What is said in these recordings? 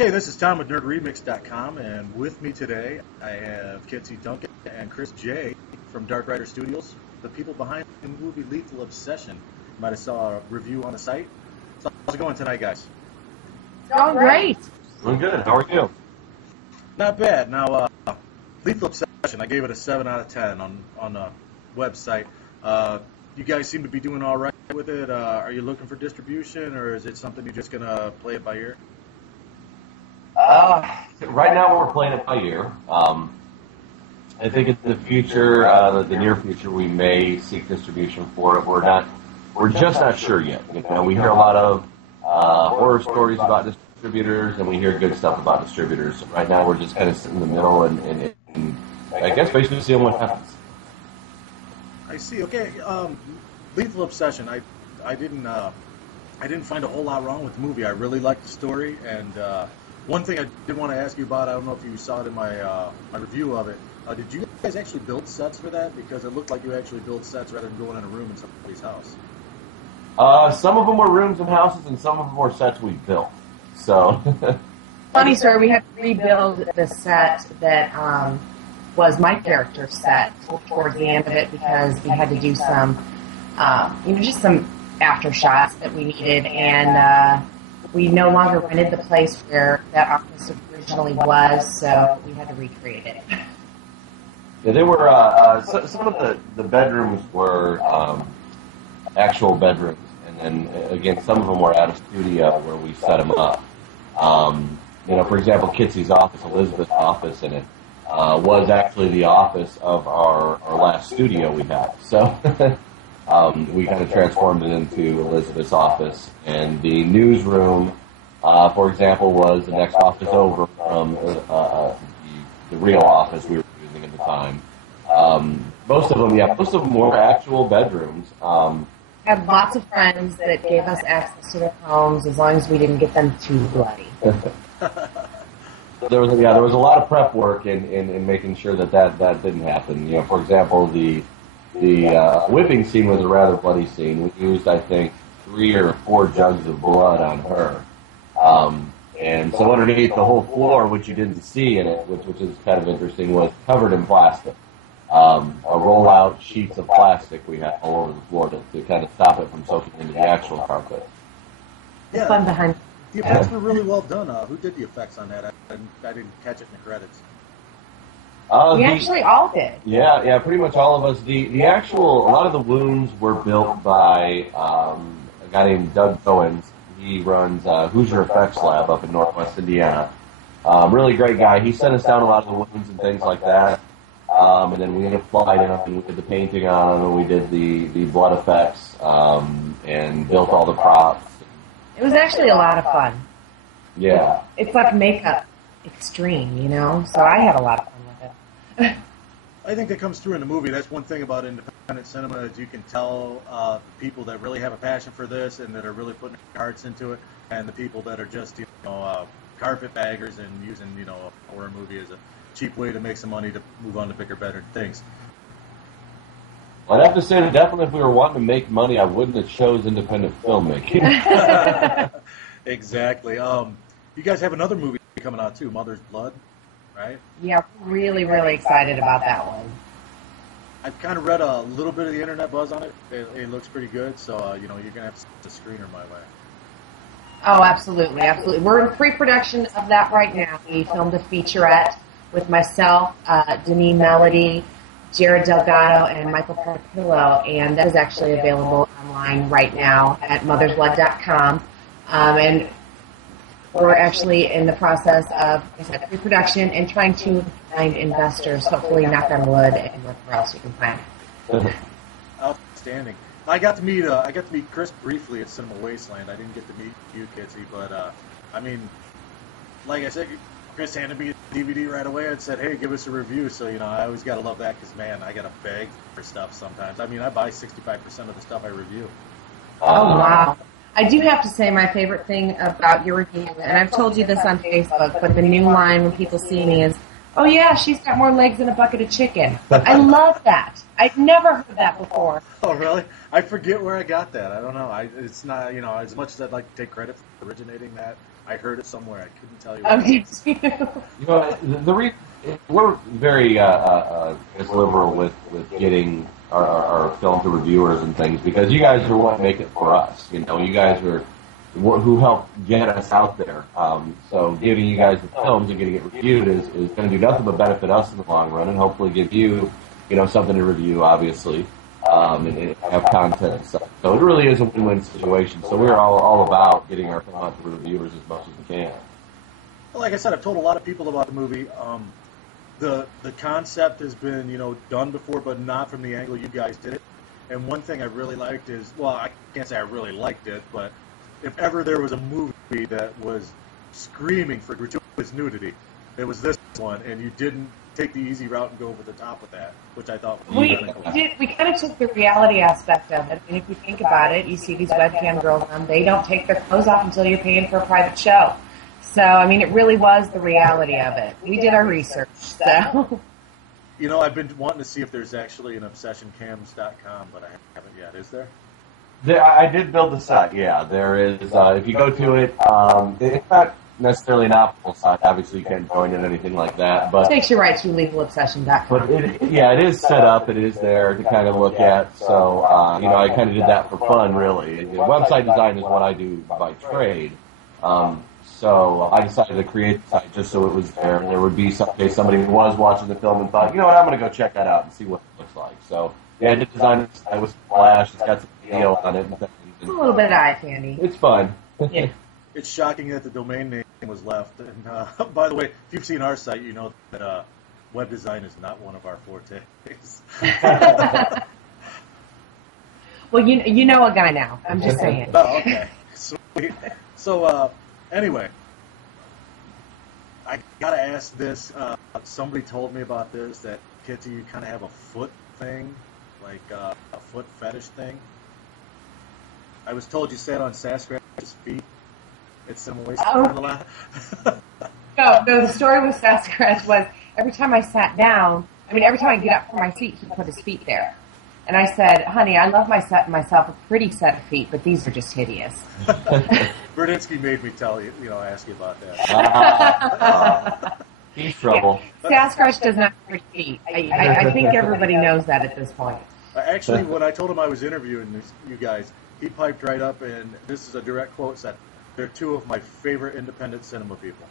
Okay, this is Tom with NerdRemix.com, and with me today I have Kitsie Duncan and Chris J from Darkrider Studios, the people behind the movie Lethal Obsession. You might have saw a review on the site. So how's it going tonight, guys? Going great. Doing good. How are you? Not bad. Now, Lethal Obsession, I gave it a 7 out of 10 on the website. You guys seem to be doing all right with it. Are you looking for distribution, or is it something you're just going to play it by ear? Right now we're playing it by ear. I think in the future, the near future, we may seek distribution for it. We're just not sure yet. You know, we hear a lot of horror stories about distributors, and we hear good stuff about distributors. Right now, we're just kind of sitting in the middle, and I guess basically seeing what happens. I see. Okay, Lethal Obsession. I didn't find a whole lot wrong with the movie. I really liked the story, and one thing I did want to ask you about, I don't know if you saw it in my review of it. Did you guys actually build sets for that? Because it looked like you actually built sets rather than going in a room in somebody's house. Some of them were rooms and houses, and some of them were sets we built. So, Funny story, we had to rebuild the set that was my character's set towards the end of it because we had to do some, just some after shots that we needed, and we no longer rented the place where that office originally was, so we had to recreate it. yeah, they were some of the bedrooms were actual bedrooms, and then again, some of them were at a studio where we set them up. For example, Kitsie's office, Elizabeth's office in it, was actually the office of our last studio we had. So we kind of transformed it into Elizabeth's office. And the newsroom, for example, was the next office over from the real office we were using at the time. Most of them were actual bedrooms. Had lots of friends that gave us access to their homes as long as we didn't get them too bloody. There was a lot of prep work in making sure that didn't happen. For example, the whipping scene was a rather bloody scene. We used, I think, 3 or 4 jugs of blood on her. And so underneath the whole floor, which you didn't see in it, which is kind of interesting, was covered in plastic. A roll-out sheets of plastic we had all over the floor to kind of stop it from soaking into the actual carpet. The fun behind. The effects were really well done. Who did the effects on that? I didn't catch it in the credits. We actually all did. Yeah, pretty much all of us. A lot of the wounds were built by a guy named Doug Goins. He runs Hoosier Effects Lab up in Northwest Indiana. Really great guy. He sent us down a lot of the wounds and things like that. And then we applied them, and we did the painting on them, and we did the blood effects, and built all the props. It was actually a lot of fun. Yeah. It's like makeup extreme, so I had a lot of fun with it. I think that comes through in the movie. That's one thing about independent cinema is you can tell people that really have a passion for this and that are really putting their hearts into it, and the people that are just carpetbaggers and using a horror movie as a cheap way to make some money to move on to bigger, better things. I'd have to say that definitely if we were wanting to make money, I wouldn't have chose independent filmmaking. Exactly. You guys have another movie coming out too, Mother's Blood, right? Yeah, really, really excited about that one. I've kind of read a little bit of the internet buzz on it. It looks pretty good, so you're going to have to send a screener my way. Oh, absolutely, absolutely. We're in pre-production of that right now. We filmed a featurette with myself, Denise Melody, Jared Delgado, and Michael Portillo, and that is actually available online right now at mothersblood.com. And we're actually in the process of, pre-production and trying to find investors, hopefully knock on wood, and look where else we can find. Outstanding. I got to meet Chris briefly at Cinema Wasteland. I didn't get to meet you, Kitsie, but like I said, Chris handed me a DVD right away and said, hey, give us a review. So, I always got to love that because, man, I got to beg for stuff sometimes. I buy 65% of the stuff I review. Oh, wow. I do have to say my favorite thing about your review, and I've told you this on Facebook, but the new line when people see me is, Oh, yeah, she's got more legs than a bucket of chicken. I love that. I've never heard that before. Oh, really? I forget where I got that. I don't know. It's not, as much as I'd like to take credit for originating that, I heard it somewhere. I couldn't tell you where. We're very liberal with getting our film to reviewers and things because you guys are what make it for us. You guys are who helped get us out there. So giving you guys the films and getting it reviewed is going to do nothing but benefit us in the long run and hopefully give you, something to review, obviously, and have content and stuff. So it really is a win-win situation. So we're all about getting our film out to reviewers as much as we can. Well, like I said, I've told a lot of people about the movie. The concept has been, done before, but not from the angle you guys did it. And one thing I really liked is, well, I can't say I really liked it, but if ever there was a movie that was screaming for gratuitous nudity, it was this one, and you didn't take the easy route and go over the top with that, which I thought was really cool. We kind of took the reality aspect of it. And if you think about it, you see these webcam girls on, they don't take their clothes off until you're paying for a private show. So, it really was the reality of it. We did our research, so. I've been wanting to see if there's actually an obsessioncams.com, but I haven't yet. Is there? I did build the site, yeah. There is, if you go to it, it's not necessarily an optional site. Obviously, you can't join it or anything like that. But it takes you right to legalobsession.com. But it is set up. It is there to kind of look at. So, I kind of did that for fun, really. Website design is what I do by trade. So I decided to create the site just so it was there. And there would be somebody who was watching the film and thought, I'm going to go check that out and see what it looks like. So, yeah, I did design it. I was Flash. It's got some video on it. It's a little bit of eye candy. It's fun. Yeah. It's shocking that the domain name was left. And by the way, if you've seen our site, you know that web design is not one of our fortes. Well, you know a guy now. I'm just saying. Oh, okay. Sweet. So, anyway, I gotta ask this. Somebody told me about this, that Kitsie, you kind of have a foot thing, like a foot fetish thing. I was told you sat on Sasquatch's feet at some ways. No, the story with Sasquatch was every time I sat down, every time I get up from my seat, he put his feet there. And I said, honey, I love myself a pretty set of feet, but these are just hideous. Berdinsky made me ask you about that. He's trouble. Yeah. Sasquatch does not have pretty feet. I think everybody knows that at this point. Actually, when I told him I was interviewing you guys, he piped right up, and this is a direct quote, said, they're two of my favorite independent cinema people.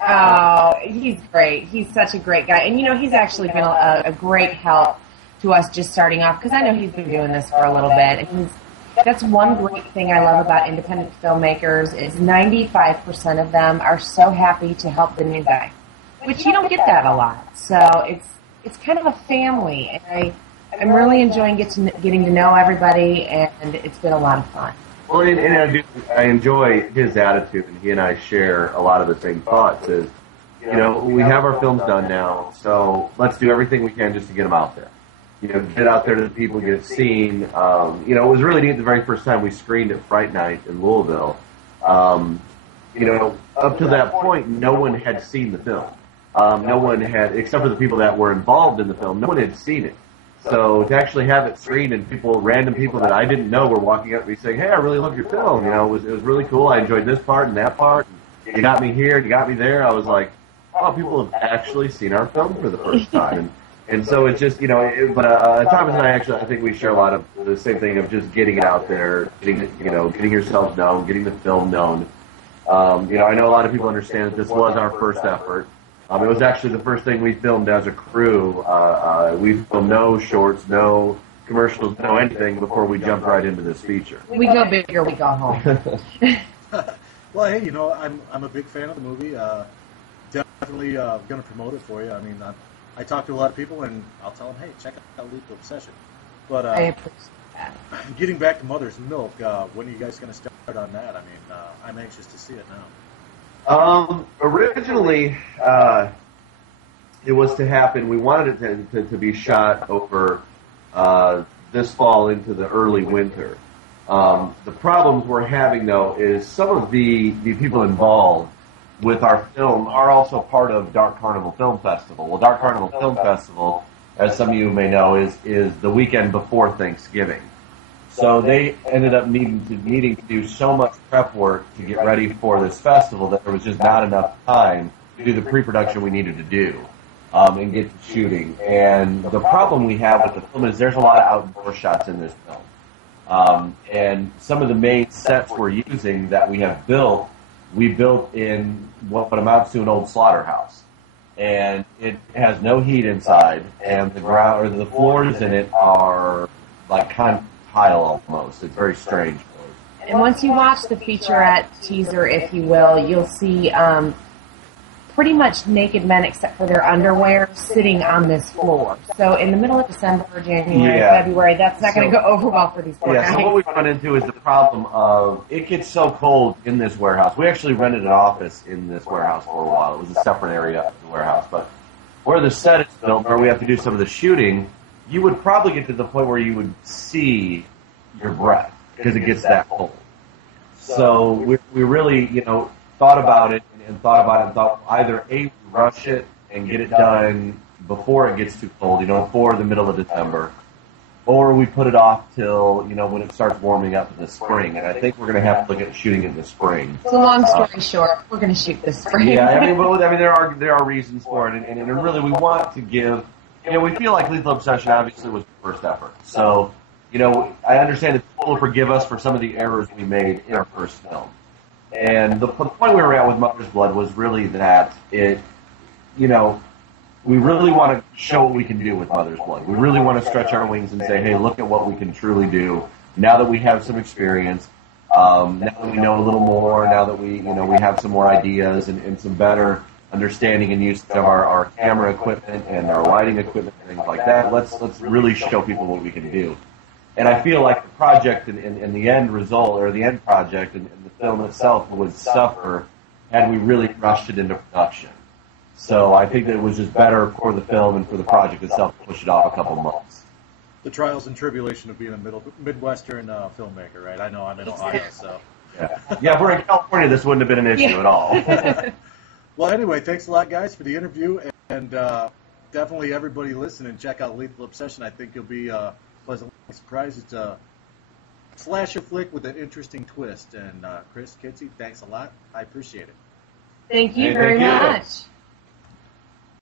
Oh, he's great. He's such a great guy. And, he's actually been a great help to us just starting off, because I know he's been doing this for a little bit. And that's one great thing I love about independent filmmakers is 95% of them are so happy to help the new guy, which you don't get that a lot. So it's kind of a family, and I'm really enjoying getting to know everybody, and it's been a lot of fun. Well, and I enjoy his attitude, and he and I share a lot of the same thoughts. Is we have our films done now, so let's do everything we can just to get them out there. Get out there to the people, get it seen. It was really neat the very first time we screened at Fright Night in Louisville. Up to that point, no one had seen the film. No one had, except for the people that were involved in the film, no one had seen it. So to actually have it screened and random people that I didn't know were walking up to me saying, hey, I really love your film. It was really cool. I enjoyed this part and that part. You got me here, you got me there. I was like, oh, people have actually seen our film for the first time. And so it's just, but Thomas and I think we share a lot of the same thing of just getting it out there, getting yourselves known, getting the film known. I know a lot of people understand that this was our first effort. It was actually the first thing we filmed as a crew. We filmed no shorts, no commercials, no anything before we jumped right into this feature. We go big or we go home. Well, hey, I'm a big fan of the movie. Definitely going to promote it for you. I talk to a lot of people, and I'll tell them, hey, check out Lethal Obsession. But I appreciate that. Getting back to Mother's Milk, when are you guys going to start on that? I'm anxious to see it now. Originally, it was to happen. We wanted it to be shot over this fall into the early winter. The problems we're having, though, is some of the people involved with our film are also part of Dark Carnival Film Festival. Well, Dark Carnival Film Festival, as some of you may know, is the weekend before Thanksgiving. So they ended up needing to do so much prep work to get ready for this festival that there was just not enough time to do the pre-production we needed to do and get to shooting. And the problem we have with the film is there's a lot of outdoor shots in this film. And some of the main sets we're using that we have built, we built in what amounts to an old slaughterhouse. And it has no heat inside, and the ground or the floors in it are like kind of tile almost. It's very strange. And once you watch the featurette teaser, if you will, you'll see pretty much naked men except for their underwear sitting on this floor. So in the middle of December, January, February, that's not going to go over well for these poor guys. So what we run into is the problem of it gets so cold in this warehouse. We actually rented an office in this warehouse for a while. It was a separate area of the warehouse. But where the set is built, where we have to do some of the shooting, you would probably get to the point where you would see your breath because it gets that cold. So we really, thought about it and thought either A, rush it and get it done before it gets too cold, before the middle of December, or we put it off till, when it starts warming up in the spring. And I think we're going to have to look at shooting in the spring. So long story short, we're going to shoot this spring. Yeah, there are reasons for it, and really we want to give, we feel like Lethal Obsession obviously was the first effort. So, I understand that people will forgive us for some of the errors we made in our first film. And the point we were at with Mother's Blood was really that we really want to show what we can do with Mother's Blood. We really want to stretch our wings and say, hey, look at what we can truly do now that we have some experience, now that we know a little more, now that we have some more ideas and some better understanding and use of our camera equipment and our lighting equipment and things like that. Let's really show people what we can do. And I feel like the project and the end result, or the end project and the film itself would suffer had we really rushed it into production. So I think that it was just better for the film and for the project itself to push it off a couple months. The trials and tribulation of being a Midwestern filmmaker, right? I know I'm in Ohio, so. Yeah, if we're in California, this wouldn't have been an issue at all. Well, anyway, thanks a lot, guys, for the interview. And definitely everybody listening, check out Lethal Obsession. I think you'll be pleasantly surprised. It's a slasher flick with an interesting twist. And Chris, Kitsie, thanks a lot. I appreciate it. Thank you very much.